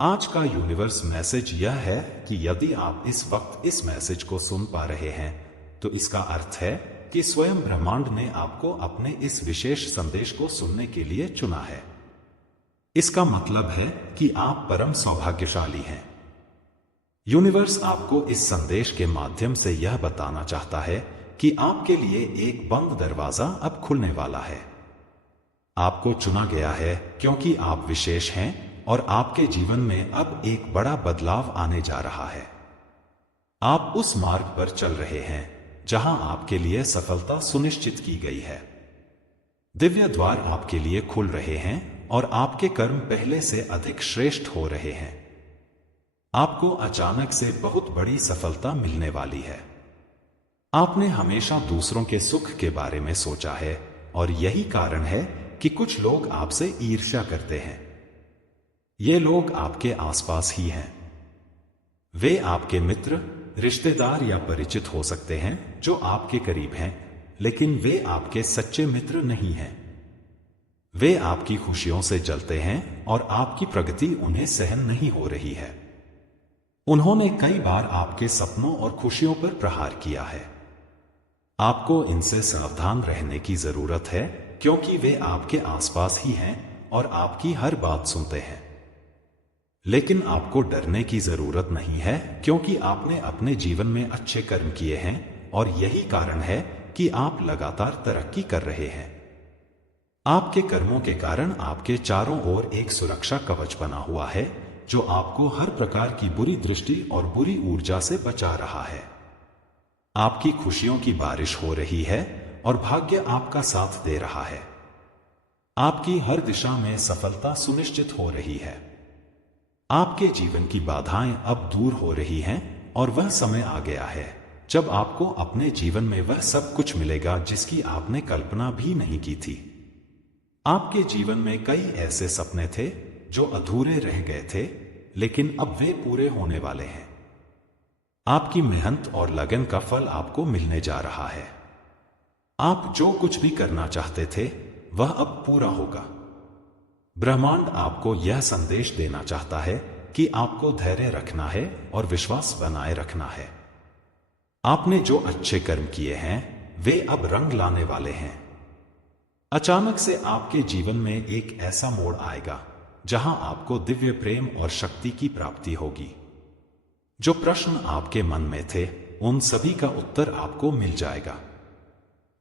आज का universe message यह है कि यदि आप इस वक्त इस मैसेज को सुन पा रहे हैं तो इसका अर्थ है कि स्वयं ब्रह्मांड ने आपको अपने इस विशेष संदेश को सुनने के लिए चुना है। इसका मतलब है कि आप परम सौभाग्यशाली हैं। यूनिवर्स आपको इस संदेश के माध्यम से यह बताना चाहता है कि आपके लिए एक बंद दरवाजा अब खुलने वाला है। आपको चुना गया है क्योंकि आप विशेष हैं और आपके जीवन में अब एक बड़ा बदलाव आने जा रहा है। आप उस मार्ग पर चल रहे हैं जहां आपके लिए सफलता सुनिश्चित की गई है। दिव्य द्वार आपके लिए खुल रहे हैं और आपके कर्म पहले से अधिक श्रेष्ठ हो रहे हैं। आपको अचानक से बहुत बड़ी सफलता मिलने वाली है। आपने हमेशा दूसरों के सुख के बारे में सोचा है और यही कारण है कि कुछ लोग आपसे ईर्ष्या करते हैं। ये लोग आपके आसपास ही हैं। वे आपके मित्र, रिश्तेदार या परिचित हो सकते हैं जो आपके करीब हैं, लेकिन वे आपके सच्चे मित्र नहीं हैं। वे आपकी खुशियों से जलते हैं और आपकी प्रगति उन्हें सहन नहीं हो रही है। उन्होंने कई बार आपके सपनों और खुशियों पर प्रहार किया है। आपको इनसे सावधान रहने की जरूरत है क्योंकि वे आपके आसपास ही हैं और आपकी हर बात सुनते हैं। लेकिन आपको डरने की जरूरत नहीं है क्योंकि आपने अपने जीवन में अच्छे कर्म किए हैं और यही कारण है कि आप लगातार तरक्की कर रहे हैं। आपके कर्मों के कारण आपके चारों ओर एक सुरक्षा कवच बना हुआ है जो आपको हर प्रकार की बुरी दृष्टि और बुरी ऊर्जा से बचा रहा है। आपकी खुशियों की बारिश हो रही है और भाग्य आपका साथ दे रहा है। आपकी हर दिशा में सफलता सुनिश्चित हो रही है। आपके जीवन की बाधाएं अब दूर हो रही हैं और वह समय आ गया है जब आपको अपने जीवन में वह सब कुछ मिलेगा जिसकी आपने कल्पना भी नहीं की थी। आपके जीवन में कई ऐसे सपने थे जो अधूरे रह गए थे, लेकिन अब वे पूरे होने वाले हैं। आपकी मेहनत और लगन का फल आपको मिलने जा रहा है। आप जो कुछ भी करना चाहते थे वह अब पूरा होगा। ब्रह्मांड आपको यह संदेश देना चाहता है कि आपको धैर्य रखना है और विश्वास बनाए रखना है। आपने जो अच्छे कर्म किए हैं वे अब रंग लाने वाले हैं। अचानक से आपके जीवन में एक ऐसा मोड़ आएगा जहां आपको दिव्य प्रेम और शक्ति की प्राप्ति होगी। जो प्रश्न आपके मन में थे उन सभी का उत्तर आपको मिल जाएगा।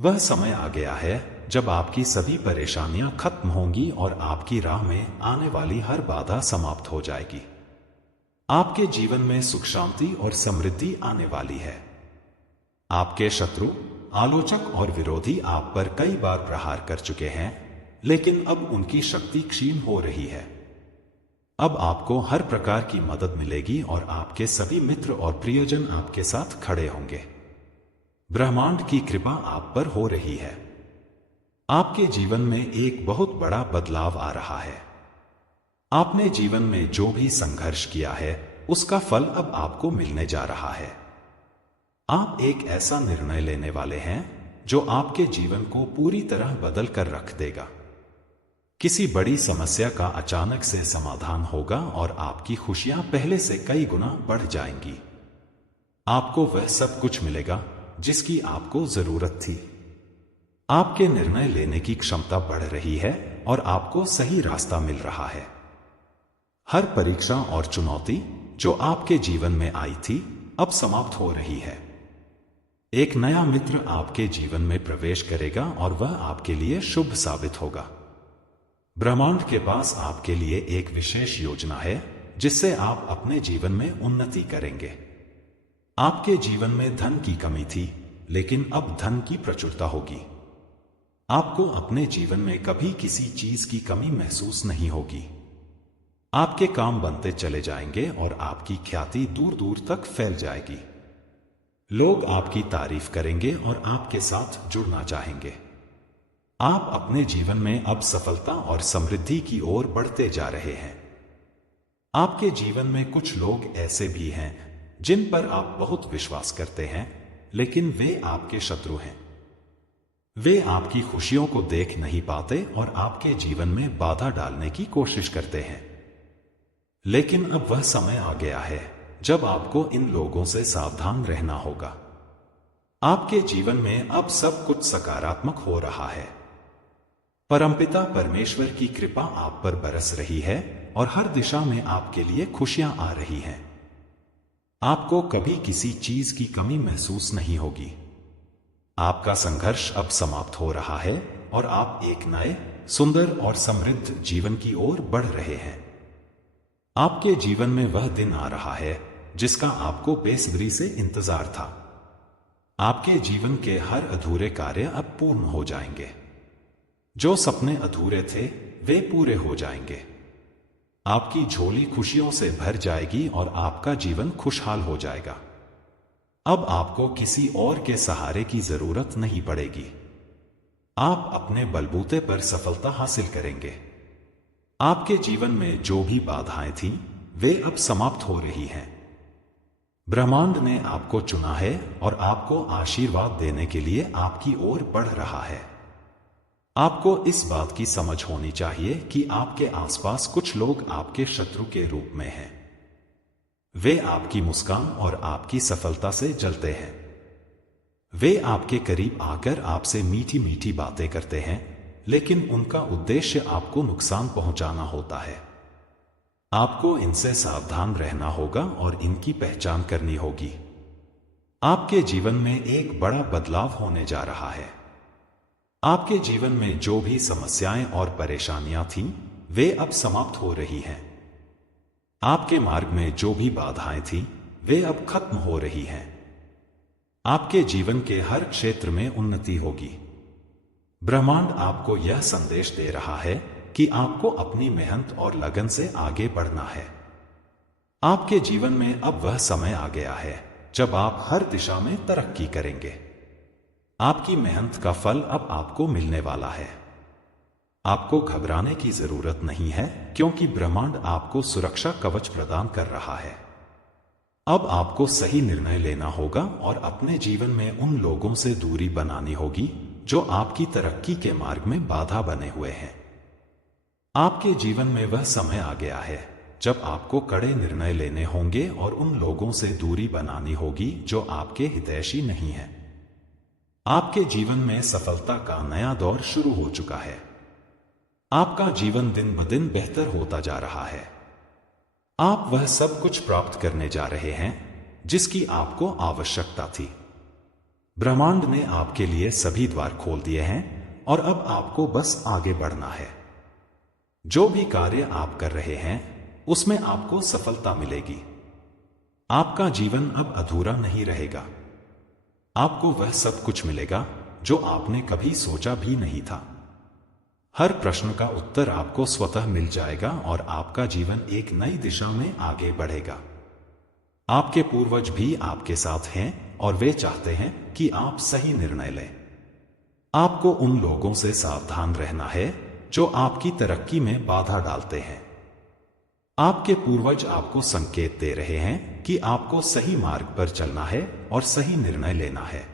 वह समय आ गया है जब आपकी सभी परेशानियां खत्म होंगी और आपकी राह में आने वाली हर बाधा समाप्त हो जाएगी। आपके जीवन में सुख शांति और समृद्धि आने वाली है। आपके शत्रु, आलोचक और विरोधी आप पर कई बार प्रहार कर चुके हैं, लेकिन अब उनकी शक्ति क्षीण हो रही है। अब आपको हर प्रकार की मदद मिलेगी और आपके सभी मित्र और प्रियजन आपके साथ खड़े होंगे। ब्रह्मांड की कृपा आप पर हो रही है। आपके जीवन में एक बहुत बड़ा बदलाव आ रहा है। आपने जीवन में जो भी संघर्ष किया है उसका फल अब आपको मिलने जा रहा है। आप एक ऐसा निर्णय लेने वाले हैं जो आपके जीवन को पूरी तरह बदल कर रख देगा। किसी बड़ी समस्या का अचानक से समाधान होगा और आपकी खुशियां पहले से कई गुना बढ़ जाएंगी। आपको वह सब कुछ मिलेगा जिसकी आपको जरूरत थी। आपके निर्णय लेने की क्षमता बढ़ रही है और आपको सही रास्ता मिल रहा है। हर परीक्षा और चुनौती जो आपके जीवन में आई थी अब समाप्त हो रही है। एक नया मित्र आपके जीवन में प्रवेश करेगा और वह आपके लिए शुभ साबित होगा। ब्रह्मांड के पास आपके लिए एक विशेष योजना है जिससे आप अपने जीवन में उन्नति करेंगे। आपके जीवन में धन की कमी थी, लेकिन अब धन की प्रचुरता होगी। आपको अपने जीवन में कभी किसी चीज की कमी महसूस नहीं होगी। आपके काम बनते चले जाएंगे और आपकी ख्याति दूर दूर तक फैल जाएगी। लोग आपकी तारीफ करेंगे और आपके साथ जुड़ना चाहेंगे। आप अपने जीवन में अब सफलता और समृद्धि की ओर बढ़ते जा रहे हैं। आपके जीवन में कुछ लोग ऐसे भी हैं जिन पर आप बहुत विश्वास करते हैं, लेकिन वे आपके शत्रु हैं। वे आपकी खुशियों को देख नहीं पाते और आपके जीवन में बाधा डालने की कोशिश करते हैं। लेकिन अब वह समय आ गया है जब आपको इन लोगों से सावधान रहना होगा। आपके जीवन में अब सब कुछ सकारात्मक हो रहा है। परमपिता परमेश्वर की कृपा आप पर बरस रही है और हर दिशा में आपके लिए खुशियां आ रही हैं। आपको कभी किसी चीज की कमी महसूस नहीं होगी। आपका संघर्ष अब समाप्त हो रहा है और आप एक नए, सुंदर और समृद्ध जीवन की ओर बढ़ रहे हैं। आपके जीवन में वह दिन आ रहा है जिसका आपको बेसब्री से इंतजार था। आपके जीवन के हर अधूरे कार्य अब पूर्ण हो जाएंगे। जो सपने अधूरे थे वे पूरे हो जाएंगे। आपकी झोली खुशियों से भर जाएगी और आपका जीवन खुशहाल हो जाएगा। अब आपको किसी और के सहारे की जरूरत नहीं पड़ेगी। आप अपने बलबूते पर सफलता हासिल करेंगे। आपके जीवन में जो भी बाधाएं थीं, वे अब समाप्त हो रही हैं। ब्रह्मांड ने आपको चुना है और आपको आशीर्वाद देने के लिए आपकी ओर बढ़ रहा है। आपको इस बात की समझ होनी चाहिए कि आपके आसपास कुछ लोग आपके शत्रु के रूप में हैं। वे आपकी मुस्कान और आपकी सफलता से जलते हैं। वे आपके करीब आकर आपसे मीठी मीठी बातें करते हैं, लेकिन उनका उद्देश्य आपको नुकसान पहुंचाना होता है। आपको इनसे सावधान रहना होगा और इनकी पहचान करनी होगी। आपके जीवन में एक बड़ा बदलाव होने जा रहा है। आपके जीवन में जो भी समस्याएं और परेशानियां थीं, वे अब समाप्त हो रही हैं। आपके मार्ग में जो भी बाधाएं थीं, वे अब खत्म हो रही हैं। आपके जीवन के हर क्षेत्र में उन्नति होगी। ब्रह्मांड आपको यह संदेश दे रहा है कि आपको अपनी मेहनत और लगन से आगे बढ़ना है। आपके जीवन में अब वह समय आ गया है जब आप हर दिशा में तरक्की करेंगे। आपकी मेहनत का फल अब आपको मिलने वाला है। आपको घबराने की जरूरत नहीं है, क्योंकि ब्रह्मांड आपको सुरक्षा कवच प्रदान कर रहा है। अब आपको सही निर्णय लेना होगा और अपने जीवन में उन लोगों से दूरी बनानी होगी जो आपकी तरक्की के मार्ग में बाधा बने हुए हैं। आपके जीवन में वह समय आ गया है जब आपको कड़े निर्णय लेने होंगे और उन लोगों से दूरी बनानी होगी जो आपके हितैषी नहीं हैं। आपके जीवन में सफलता का नया दौर शुरू हो चुका है। आपका जीवन दिन ब दिन बेहतर होता जा रहा है। आप वह सब कुछ प्राप्त करने जा रहे हैं जिसकी आपको आवश्यकता थी। ब्रह्मांड ने आपके लिए सभी द्वार खोल दिए हैं और अब आपको बस आगे बढ़ना है। जो भी कार्य आप कर रहे हैं उसमें आपको सफलता मिलेगी। आपका जीवन अब अधूरा नहीं रहेगा। आपको वह सब कुछ मिलेगा जो आपने कभी सोचा भी नहीं था। हर प्रश्न का उत्तर आपको स्वतः मिल जाएगा और आपका जीवन एक नई दिशा में आगे बढ़ेगा। आपके पूर्वज भी आपके साथ हैं और वे चाहते हैं कि आप सही निर्णय लें। आपको उन लोगों से सावधान रहना है जो आपकी तरक्की में बाधा डालते हैं। आपके पूर्वज आपको संकेत दे रहे हैं कि आपको सही मार्ग पर चलना है और सही निर्णय लेना है।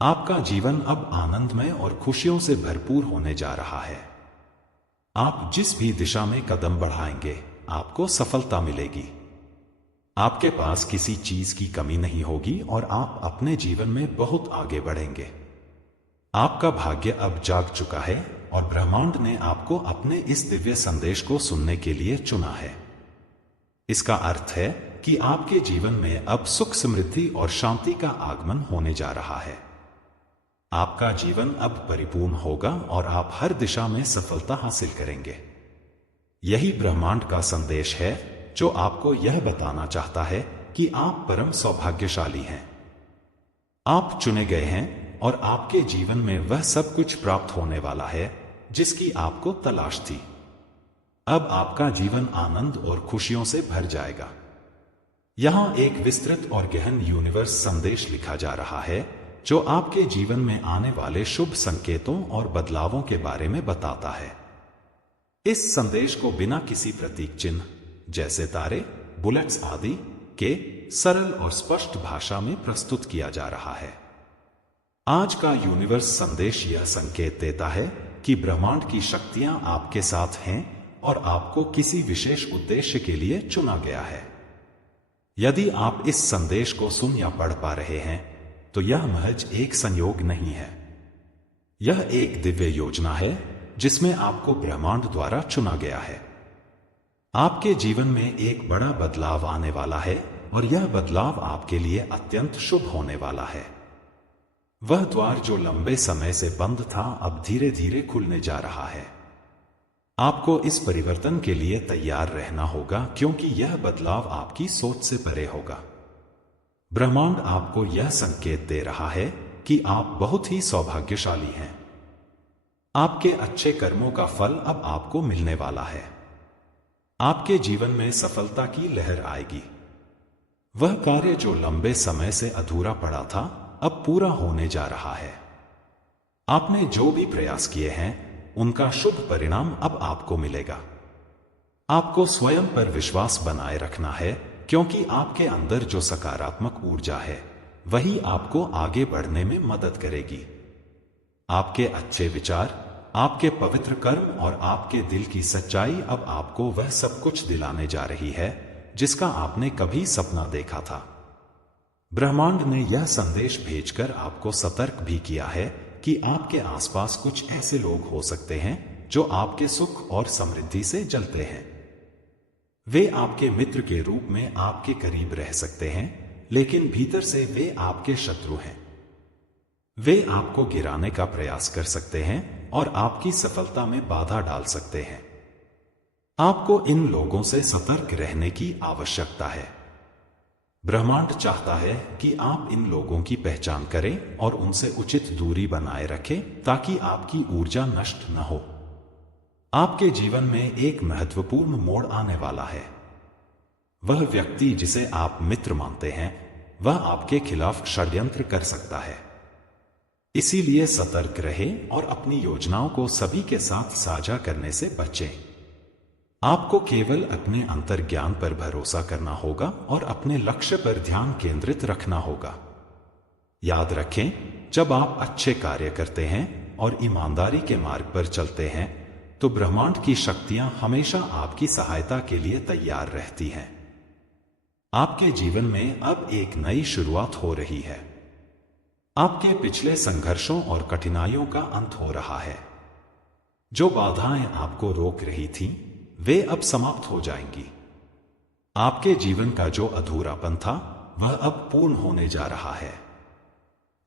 आपका जीवन अब आनंदमय और खुशियों से भरपूर होने जा रहा है। आप जिस भी दिशा में कदम बढ़ाएंगे, आपको सफलता मिलेगी। आपके पास किसी चीज की कमी नहीं होगी और आप अपने जीवन में बहुत आगे बढ़ेंगे। आपका भाग्य अब जाग चुका है और ब्रह्मांड ने आपको अपने इस दिव्य संदेश को सुनने के लिए चुना है। इसका अर्थ है कि आपके जीवन में अब सुख, समृद्धि और शांति का आगमन होने जा रहा है। आपका जीवन अब परिपूर्ण होगा और आप हर दिशा में सफलता हासिल करेंगे। यही ब्रह्मांड का संदेश है जो आपको यह बताना चाहता है कि आप परम सौभाग्यशाली हैं। आप चुने गए हैं और आपके जीवन में वह सब कुछ प्राप्त होने वाला है जिसकी आपको तलाश थी। अब आपका जीवन आनंद और खुशियों से भर जाएगा। यहां एक विस्तृत और गहन यूनिवर्स संदेश लिखा जा रहा है जो आपके जीवन में आने वाले शुभ संकेतों और बदलावों के बारे में बताता है। इस संदेश को बिना किसी प्रतीक चिन्ह जैसे तारे, बुलेट्स आदि के सरल और स्पष्ट भाषा में प्रस्तुत किया जा रहा है। आज का यूनिवर्स संदेश यह संकेत देता है कि ब्रह्मांड की शक्तियां आपके साथ हैं और आपको किसी विशेष उद्देश्य के लिए चुना गया है। यदि आप इस संदेश को सुन या पढ़ पा रहे हैं, तो यह महज एक संयोग नहीं है। यह एक दिव्य योजना है जिसमें आपको ब्रह्मांड द्वारा चुना गया है। आपके जीवन में एक बड़ा बदलाव आने वाला है और यह बदलाव आपके लिए अत्यंत शुभ होने वाला है। वह द्वार जो लंबे समय से बंद था, अब धीरे धीरे खुलने जा रहा है। आपको इस परिवर्तन के लिए तैयार रहना होगा, क्योंकि यह बदलाव आपकी सोच से परे होगा। ब्रह्मांड आपको यह संकेत दे रहा है कि आप बहुत ही सौभाग्यशाली हैं। आपके अच्छे कर्मों का फल अब आपको मिलने वाला है। आपके जीवन में सफलता की लहर आएगी। वह कार्य जो लंबे समय से अधूरा पड़ा था, अब पूरा होने जा रहा है। आपने जो भी प्रयास किए हैं, उनका शुभ परिणाम अब आपको मिलेगा। आपको स्वयं पर विश्वास बनाए रखना है, क्योंकि आपके अंदर जो सकारात्मक ऊर्जा है, वही आपको आगे बढ़ने में मदद करेगी। आपके अच्छे विचार, आपके पवित्र कर्म और आपके दिल की सच्चाई अब आपको वह सब कुछ दिलाने जा रही है जिसका आपने कभी सपना देखा था। ब्रह्मांड ने यह संदेश भेजकर आपको सतर्क भी किया है कि आपके आसपास कुछ ऐसे लोग हो सकते हैं जो आपके सुख और समृद्धि से जलते हैं। वे आपके मित्र के रूप में आपके करीब रह सकते हैं, लेकिन भीतर से वे आपके शत्रु हैं। वे आपको गिराने का प्रयास कर सकते हैं और आपकी सफलता में बाधा डाल सकते हैं। आपको इन लोगों से सतर्क रहने की आवश्यकता है। ब्रह्मांड चाहता है कि आप इन लोगों की पहचान करें और उनसे उचित दूरी बनाए रखें, ताकि आपकी ऊर्जा नष्ट न हो। आपके जीवन में एक महत्वपूर्ण मोड़ आने वाला है। वह व्यक्ति जिसे आप मित्र मानते हैं, वह आपके खिलाफ षड्यंत्र कर सकता है। इसीलिए सतर्क रहें और अपनी योजनाओं को सभी के साथ साझा करने से बचें। आपको केवल अपने अंतर्ज्ञान पर भरोसा करना होगा और अपने लक्ष्य पर ध्यान केंद्रित रखना होगा। याद रखें, जब आप अच्छे कार्य करते हैं और ईमानदारी के मार्ग पर चलते हैं, तो ब्रह्मांड की शक्तियां हमेशा आपकी सहायता के लिए तैयार रहती हैं। आपके जीवन में अब एक नई शुरुआत हो रही है। आपके पिछले संघर्षों और कठिनाइयों का अंत हो रहा है। जो बाधाएं आपको रोक रही थीं, वे अब समाप्त हो जाएंगी। आपके जीवन का जो अधूरापन था, वह अब पूर्ण होने जा रहा है।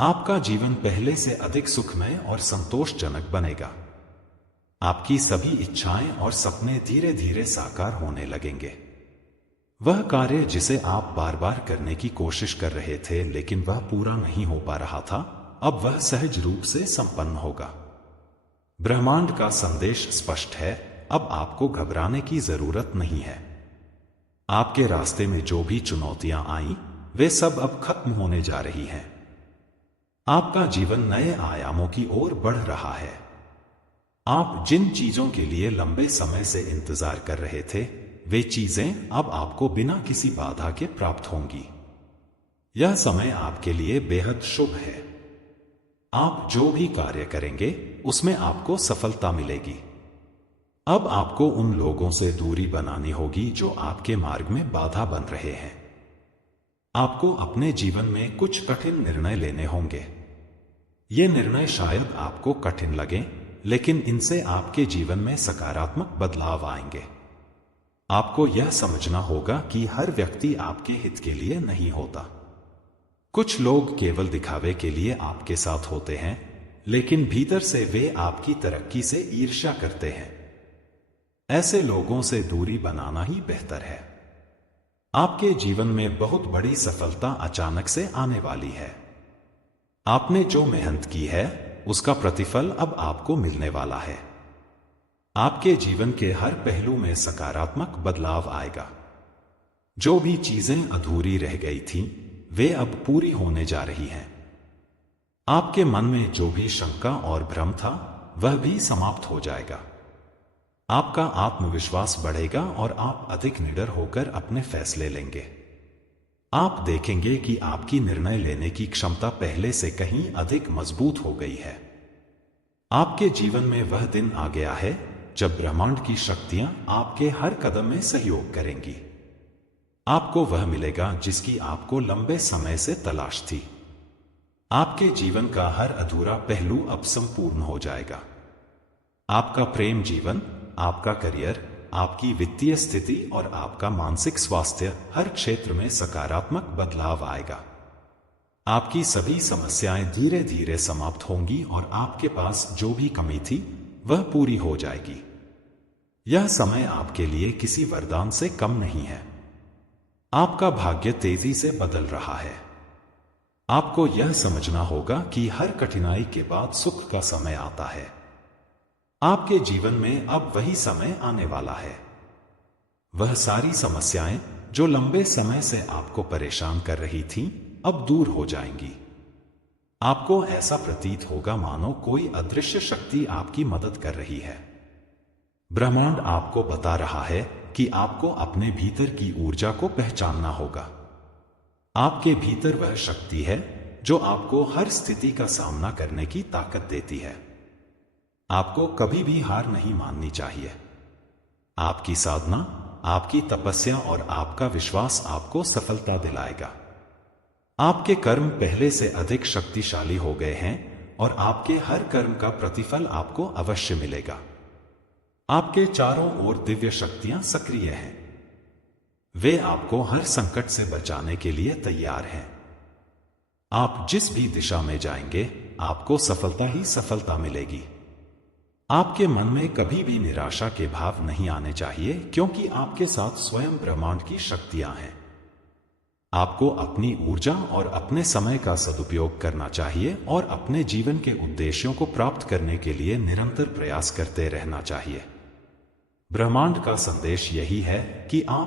आपका जीवन पहले से अधिक सुखमय और संतोषजनक बनेगा। आपकी सभी इच्छाएं और सपने धीरे धीरे साकार होने लगेंगे। वह कार्य जिसे आप बार बार करने की कोशिश कर रहे थे, लेकिन वह पूरा नहीं हो पा रहा था, अब वह सहज रूप से संपन्न होगा। ब्रह्मांड का संदेश स्पष्ट है, अब आपको घबराने की जरूरत नहीं है। आपके रास्ते में जो भी चुनौतियां आईं, वे सब अब खत्म होने जा रही हैं। आपका जीवन नए आयामों की ओर बढ़ रहा है। आप जिन चीजों के लिए लंबे समय से इंतजार कर रहे थे, वे चीजें अब आपको बिना किसी बाधा के प्राप्त होंगी। यह समय आपके लिए बेहद शुभ है। आप जो भी कार्य करेंगे, उसमें आपको सफलता मिलेगी। अब आपको उन लोगों से दूरी बनानी होगी जो आपके मार्ग में बाधा बन रहे हैं। आपको अपने जीवन में कुछ कठिन निर्णय लेने होंगे। ये निर्णय शायद आपको कठिन लगें, लेकिन इनसे आपके जीवन में सकारात्मक बदलाव आएंगे। आपको यह समझना होगा कि हर व्यक्ति आपके हित के लिए नहीं होता। कुछ लोग केवल दिखावे के लिए आपके साथ होते हैं, लेकिन भीतर से वे आपकी तरक्की से ईर्ष्या करते हैं। ऐसे लोगों से दूरी बनाना ही बेहतर है। आपके जीवन में बहुत बड़ी सफलता अचानक से आने वाली है। आपने जो मेहनत की है, उसका प्रतिफल अब आपको मिलने वाला है। आपके जीवन के हर पहलू में सकारात्मक बदलाव आएगा। जो भी चीजें अधूरी रह गई थीं, वे अब पूरी होने जा रही हैं। आपके मन में जो भी शंका और भ्रम था, वह भी समाप्त हो जाएगा। आपका आत्मविश्वास बढ़ेगा और आप अधिक निडर होकर अपने फैसले लेंगे। आप देखेंगे कि आपकी निर्णय लेने की क्षमता पहले से कहीं अधिक मजबूत हो गई है। आपके जीवन में वह दिन आ गया है जब ब्रह्मांड की शक्तियां आपके हर कदम में सहयोग करेंगी। आपको वह मिलेगा जिसकी आपको लंबे समय से तलाश थी। आपके जीवन का हर अधूरा पहलू अब संपूर्ण हो जाएगा। आपका प्रेम जीवन, आपका करियर, आपकी वित्तीय स्थिति और आपका मानसिक स्वास्थ्य, हर क्षेत्र में सकारात्मक बदलाव आएगा। आपकी सभी समस्याएं धीरे धीरे समाप्त होंगी और आपके पास जो भी कमी थी वह पूरी हो जाएगी। यह समय आपके लिए किसी वरदान से कम नहीं है। आपका भाग्य तेजी से बदल रहा है। आपको यह समझना होगा कि हर कठिनाई के बाद सुख का समय आता है। आपके जीवन में अब वही समय आने वाला है। वह सारी समस्याएं जो लंबे समय से आपको परेशान कर रही थीं, अब दूर हो जाएंगी। आपको ऐसा प्रतीत होगा मानो कोई अदृश्य शक्ति आपकी मदद कर रही है। ब्रह्मांड आपको बता रहा है कि आपको अपने भीतर की ऊर्जा को पहचानना होगा। आपके भीतर वह शक्ति है जो आपको हर स्थिति का सामना करने की ताकत देती है। आपको कभी भी हार नहीं माननी चाहिए। आपकी साधना, आपकी तपस्या और आपका विश्वास आपको सफलता दिलाएगा। आपके कर्म पहले से अधिक शक्तिशाली हो गए हैं और आपके हर कर्म का प्रतिफल आपको अवश्य मिलेगा। आपके चारों ओर दिव्य शक्तियां सक्रिय हैं। वे आपको हर संकट से बचाने के लिए तैयार हैं। आप जिस भी दिशा में जाएंगे, आपको सफलता ही सफलता मिलेगी। आपके मन में कभी भी निराशा के भाव नहीं आने चाहिए, क्योंकि आपके साथ स्वयं ब्रह्मांड की शक्तियां हैं। आपको अपनी ऊर्जा और अपने समय का सदुपयोग करना चाहिए और अपने जीवन के उद्देश्यों को प्राप्त करने के लिए निरंतर प्रयास करते रहना चाहिए। ब्रह्मांड का संदेश यही है कि आप